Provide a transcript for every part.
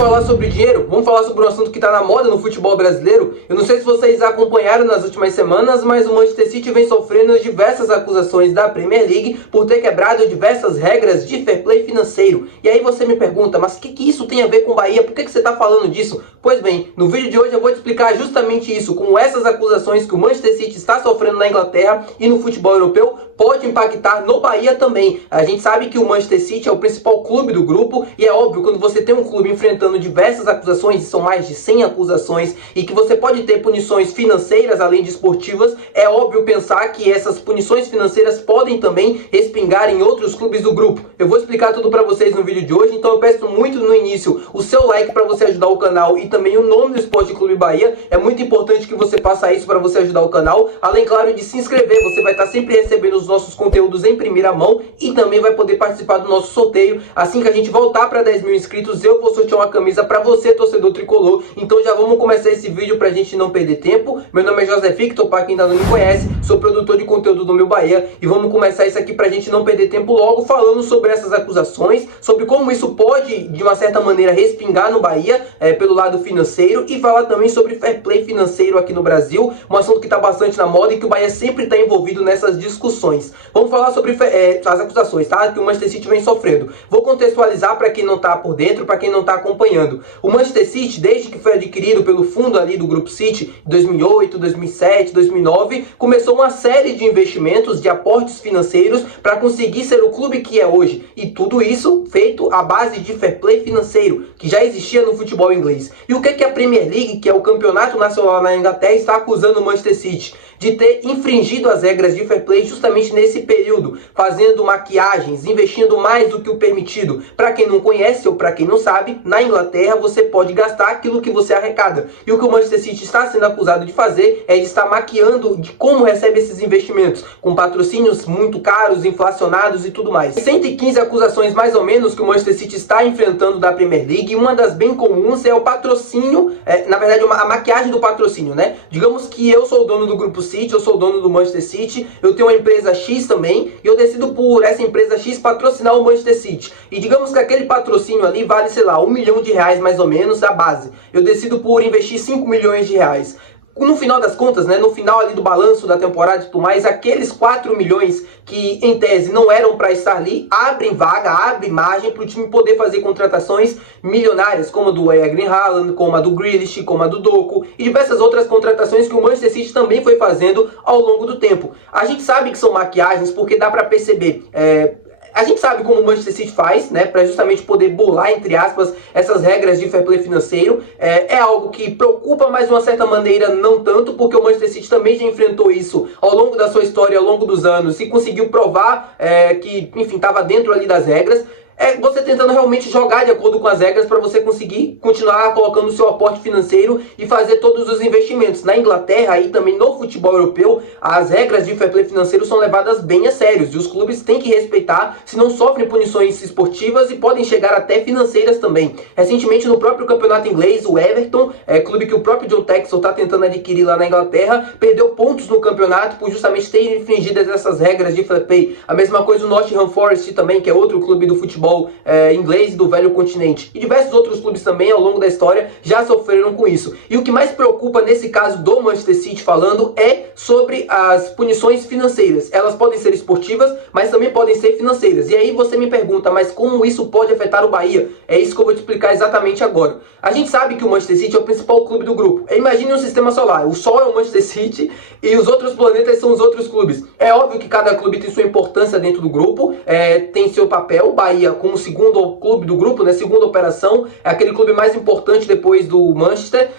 falar sobre dinheiro, vamos falar sobre um assunto que está na moda no futebol brasileiro. Eu não sei se vocês acompanharam nas últimas semanas, mas o Manchester City vem sofrendo diversas acusações da Premier League por ter quebrado diversas regras de fair play financeiro. E aí você me pergunta, mas o que isso tem a ver com o Bahia? Por que você está falando disso? Pois bem, no vídeo de hoje eu vou te explicar justamente isso, como essas acusações que o Manchester City está sofrendo na Inglaterra e no futebol europeu pode impactar no Bahia também. A gente sabe que o Manchester City é o principal clube do grupo e é óbvio, quando você tem um clube enfrentando diversas acusações, e são mais de 100 acusações, e que você pode ter punições financeiras além de esportivas, é óbvio pensar que essas punições financeiras podem também respingar em outros clubes do grupo. Eu vou explicar tudo pra vocês no vídeo de hoje, então eu peço muito no início o seu like para você ajudar o canal e também o nome do Esporte Clube Bahia. É muito importante que você faça isso para você ajudar o canal, além, claro, de se inscrever. Você vai estar sempre recebendo os nossos conteúdos em primeira mão e também vai poder participar do nosso sorteio. Assim que a gente voltar para 10 mil inscritos, eu vou sortear uma camisa para você, torcedor tricolor. Então já vamos começar esse vídeo pra gente não perder tempo. Meu nome é José Victor, para quem ainda não me conhece, sou produtor de conteúdo do Meu Bahia e vamos começar isso aqui pra gente não perder tempo logo, falando sobre essas acusações, sobre como isso pode, de uma certa maneira, respingar no Bahia, pelo lado financeiro, e falar também sobre fair play financeiro aqui no Brasil, um assunto que está bastante na moda e que o Bahia sempre está envolvido nessas discussões. Vamos falar sobre as acusações, tá? Que o Manchester City vem sofrendo. Vou contextualizar para quem não está por dentro, para quem não está acompanhando. O Manchester City, desde que foi adquirido pelo fundo ali do Grupo City, em 2008, 2007, 2009, começou uma série de investimentos, de aportes financeiros para conseguir ser o clube que é hoje. E tudo isso feito à base de fair play financeiro, que já existia no futebol inglês. E o que a Premier League, que é o campeonato nacional na Inglaterra, está acusando o Manchester City? De ter infringido as regras de fair play justamente nesse período, fazendo maquiagens, investindo mais do que o permitido. Para quem não conhece ou para quem não sabe, na Inglaterra você pode gastar aquilo que você arrecada. E o que o Manchester City está sendo acusado de fazer é de estar maquiando de como recebe esses investimentos, com patrocínios muito caros, inflacionados e tudo mais. 115 acusações mais ou menos que o Manchester City está enfrentando da Premier League, e uma das bem comuns é o patrocínio, na verdade a maquiagem do patrocínio, né? Digamos que eu sou o dono do Grupo City, eu sou o dono do Manchester City, eu tenho uma empresa X também, e eu decido por essa empresa X patrocinar o Manchester City. E digamos que aquele patrocínio ali vale, sei lá, R$1 milhão mais ou menos, a base. Eu decido por investir R$5 milhões. No final das contas, né, no final ali do balanço da temporada e tudo mais, aqueles 4 milhões que em tese não eram para estar ali, abrem vaga, abrem margem para o time poder fazer contratações milionárias, como a do Erling Haaland, como a do Grealish, como a do Doku e diversas outras contratações que o Manchester City também foi fazendo ao longo do tempo. A gente sabe que são maquiagens porque dá para perceber. A gente sabe como o Manchester City faz, né, para justamente poder burlar, entre aspas, essas regras de fair play financeiro. É algo que preocupa, mas de uma certa maneira não tanto, porque o Manchester City também já enfrentou isso ao longo da sua história, ao longo dos anos, e conseguiu provar que, enfim, estava dentro ali das regras. É você tentando realmente jogar de acordo com as regras para você conseguir continuar colocando o seu aporte financeiro e fazer todos os investimentos. Na Inglaterra e também no futebol europeu, as regras de fair play financeiro são levadas bem a sério e os clubes têm que respeitar, senão sofrem punições esportivas e podem chegar até financeiras também. Recentemente, no próprio campeonato inglês, o Everton, clube que o próprio John Textor está tentando adquirir lá na Inglaterra, perdeu pontos no campeonato por justamente ter infringido essas regras de fair play. A mesma coisa o Nottingham Forest também, que é outro clube do futebol inglês do velho continente, e diversos outros clubes também ao longo da história já sofreram com isso. E o que mais preocupa nesse caso do Manchester City falando é sobre as punições financeiras. Elas podem ser esportivas, mas também podem ser financeiras. E aí você me pergunta, mas como isso pode afetar o Bahia? É isso que eu vou te explicar exatamente agora. A gente sabe que o Manchester City é o principal clube do grupo. Imagine um sistema solar, o Sol é o Manchester City e os outros planetas são os outros clubes. É óbvio que cada clube tem sua importância dentro do grupo, tem seu papel. O Bahia, como segundo clube do grupo, né, segunda operação, é aquele clube mais importante depois do Manchester,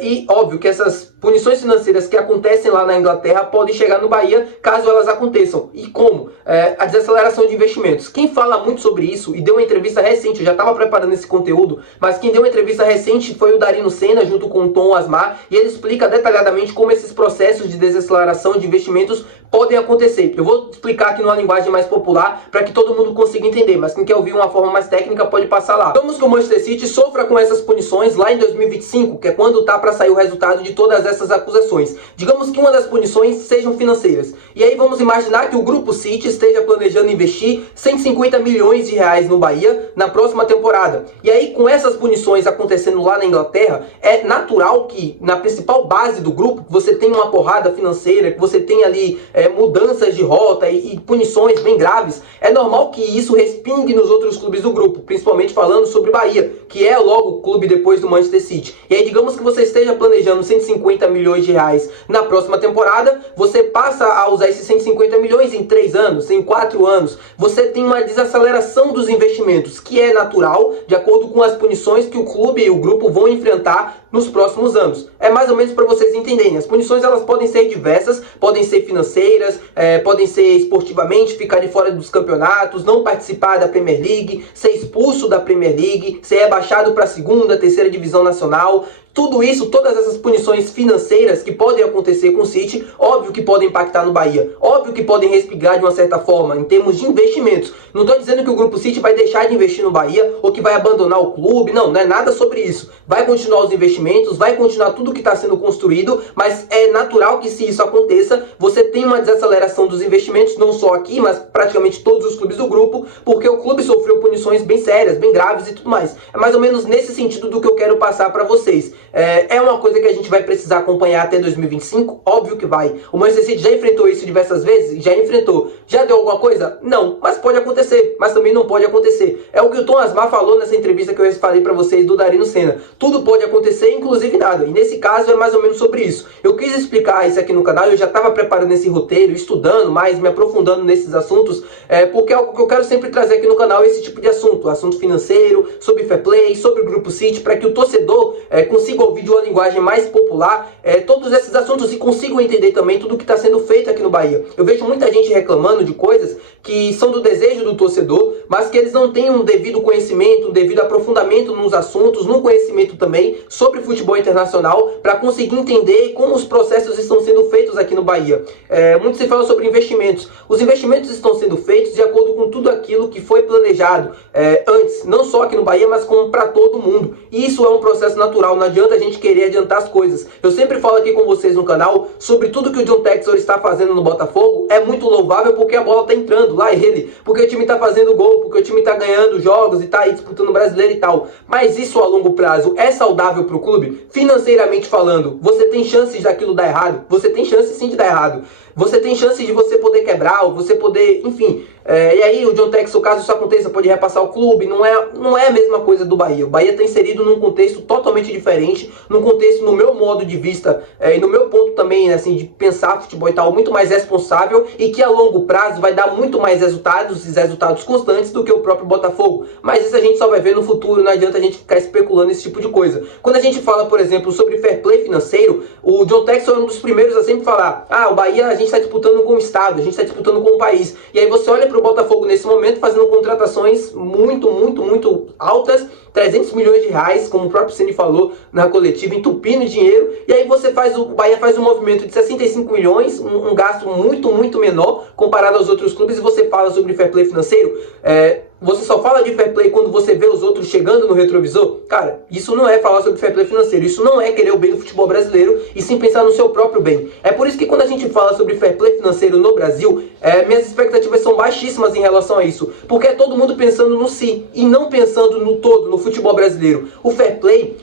e óbvio que essas punições financeiras que acontecem lá na Inglaterra podem chegar no Bahia caso elas aconteçam. E como? A desaceleração de investimentos. Quem fala muito sobre isso e deu uma entrevista recente, eu já estava preparando esse conteúdo, mas quem deu uma entrevista recente foi o Darino Senna junto com o Tom Asmar, e ele explica detalhadamente como esses processos de desaceleração de investimentos podem acontecer. Eu vou explicar aqui numa linguagem mais popular para que todo mundo consiga entender, mas quem quer ouvir uma forma mais técnica pode passar lá. Vamos que o Manchester City sofra com essas punições lá em 2025, que é quando tá para sair o resultado de todas essas acusações. Digamos que uma das punições sejam financeiras. E aí vamos imaginar que o Grupo City esteja planejando investir 150 milhões de reais no Bahia na próxima temporada. E aí com essas punições acontecendo lá na Inglaterra, é natural que na principal base do grupo você tenha uma porrada financeira, que você tenha ali mudanças de rota e punições bem graves. É normal que isso respingue nos outros clubes do grupo, principalmente falando sobre Bahia, que é logo o clube depois do Manchester City. E aí digamos que você esteja planejando 150 milhões de reais na próxima temporada, você passa a usar esses 150 milhões em 3 anos, em 4 anos. Você tem uma desaceleração dos investimentos, que é natural, de acordo com as punições que o clube e o grupo vão enfrentar nos próximos anos. É mais ou menos para vocês entenderem. As punições elas podem ser diversas, podem ser financeiras, podem ser esportivamente, ficar de fora dos campeonatos, não participar da Premier League, ser expulso da Premier League, ser rebaixado para a segunda, terceira divisão nacional. Tudo isso, todas essas punições financeiras que podem acontecer com o City, óbvio que podem impactar no Bahia, óbvio que podem respingar de uma certa forma em termos de investimentos. Não estou dizendo que o Grupo City vai deixar de investir no Bahia ou que vai abandonar o clube, não é nada sobre isso. Vai continuar os investimentos, vai continuar tudo que está sendo construído, mas é natural que se isso aconteça, você tem uma desaceleração dos investimentos, não só aqui, mas praticamente todos os clubes do grupo, porque o clube sofreu punições bem sérias, bem graves e tudo mais. É mais ou menos nesse sentido do que eu quero passar para vocês. É uma coisa que a gente vai precisar acompanhar até 2025? Óbvio que vai. O Manchester City já enfrentou isso diversas vezes? Já enfrentou. Já deu alguma coisa? Não. Mas pode acontecer. Mas também não pode acontecer. É o que o Tom Asmar falou nessa entrevista que eu falei pra vocês do Darino Senna. Tudo pode acontecer, inclusive nada. E nesse caso é mais ou menos sobre isso. Eu quis explicar isso aqui no canal. Eu já estava preparando esse roteiro, estudando mais, me aprofundando nesses assuntos. Porque é algo que eu quero sempre trazer aqui no canal, esse tipo de assunto. Assunto financeiro, sobre fair play, sobre o Grupo City, para que o torcedor consiga ouvir de uma linguagem mais popular todos esses assuntos e consigam entender também tudo que está sendo feito aqui no Bahia. Eu vejo muita gente reclamando de coisas que são do desejo do torcedor, mas que eles não têm um devido conhecimento, um devido aprofundamento nos assuntos, no conhecimento também sobre futebol internacional, para conseguir entender como os processos estão sendo feitos aqui no Bahia. Muito se fala sobre investimentos. Os investimentos estão sendo feitos de acordo com tudo aquilo que foi planejado antes, não só aqui no Bahia, mas como para todo mundo. E isso é um processo natural, não adianta a gente querer adiantar as coisas. Eu sempre falo aqui com vocês no canal sobre tudo que o John Textor está fazendo no Botafogo. É muito louvável porque a bola está entrando lá ele, porque o time está fazendo gol, porque o time está ganhando jogos e está aí disputando o brasileiro e tal. Mas isso a longo prazo é saudável para o clube? Financeiramente falando, você tem chances daquilo dar errado? Você tem chances sim de dar errado. Você tem chances de você poder quebrar, ou você poder, enfim. E aí o John Textor, caso isso aconteça, pode repassar o clube. Não é a mesma coisa do Bahia. O Bahia está inserido num contexto totalmente diferente, num contexto, no meu modo de vista, e no meu ponto também, assim, de pensar futebol e tal, muito mais responsável e que a longo prazo vai dar muito mais resultados e resultados constantes do que o próprio Botafogo. Mas isso a gente só vai ver no futuro, não adianta a gente ficar especulando esse tipo de coisa. Quando a gente fala, por exemplo, sobre fair play financeiro, o John Textor é um dos primeiros a sempre falar: o Bahia, a gente está disputando com o Estado, a gente está disputando com o país. E aí você olha para o Botafogo nesse momento fazendo contratações muito altas, 300 milhões de reais, como o próprio Ceni falou na coletiva, entupindo dinheiro, e aí o Bahia faz um movimento de 65 milhões, um gasto muito menor comparado aos outros clubes, e você fala sobre fair play financeiro. Você só fala de fair play quando você vê os outros chegando no retrovisor? Cara, isso não é falar sobre fair play financeiro, isso não é querer o bem do futebol brasileiro e sim pensar no seu próprio bem. É por isso que quando a gente fala sobre fair play financeiro no Brasil, minhas expectativas são baixíssimas em relação a isso, porque é todo mundo pensando no si e não pensando no todo, no futebol brasileiro. O fair play,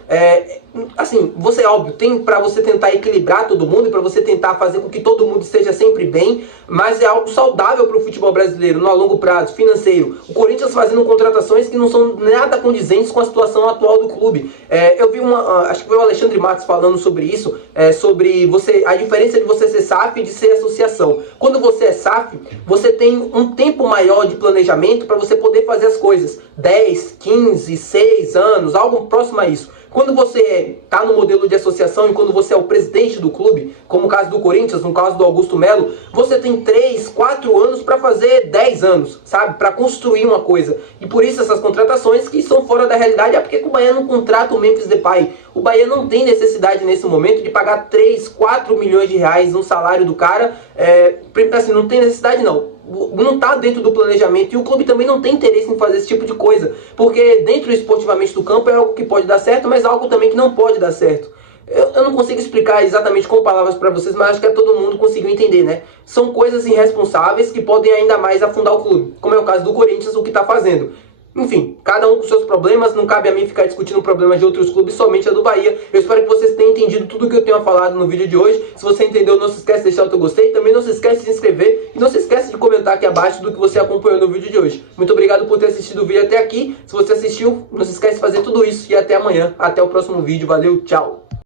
assim, óbvio, tem para você tentar equilibrar todo mundo e para você tentar fazer com que todo mundo esteja sempre bem, mas é algo saudável para o futebol brasileiro, no longo prazo, financeiro. O Corinthians fazendo contratações que não são nada condizentes com a situação atual do clube. Eu vi acho que foi o Alexandre Matos falando sobre isso, sobre a diferença de você ser SAF e de ser associação. Quando você é SAF, você tem um tempo maior de planejamento para você poder fazer as coisas. 10, 15, 6 anos, algo próximo a isso. Quando você está no modelo de associação e quando você é o presidente do clube, como o caso do Corinthians, no caso do Augusto Melo, você tem 3, 4 anos para fazer 10 anos, sabe? Para construir uma coisa. E por isso essas contratações que são fora da realidade é porque o Bahia não contrata o Memphis Depay. O Bahia não tem necessidade nesse momento de pagar 3, 4 milhões de reais no salário do cara, Assim, não tem necessidade não. Não está dentro do planejamento e o clube também não tem interesse em fazer esse tipo de coisa, porque dentro esportivamente do campo é algo que pode dar certo, mas algo também que não pode dar certo. Eu não consigo explicar exatamente com palavras para vocês, mas acho que todo mundo conseguiu entender, né? São coisas irresponsáveis que podem ainda mais afundar o clube, como é o caso do Corinthians, o que está fazendo. Enfim, cada um com seus problemas, não cabe a mim ficar discutindo problemas de outros clubes, somente a do Bahia. Eu espero que vocês tenham entendido tudo o que eu tenho falado no vídeo de hoje. Se você entendeu, não se esquece de deixar o teu gostei, também não se esquece de se inscrever e não se esquece de comentar aqui abaixo do que você acompanhou no vídeo de hoje. Muito obrigado por ter assistido o vídeo até aqui. Se você assistiu, não se esquece de fazer tudo isso e até amanhã. Até o próximo vídeo. Valeu, tchau!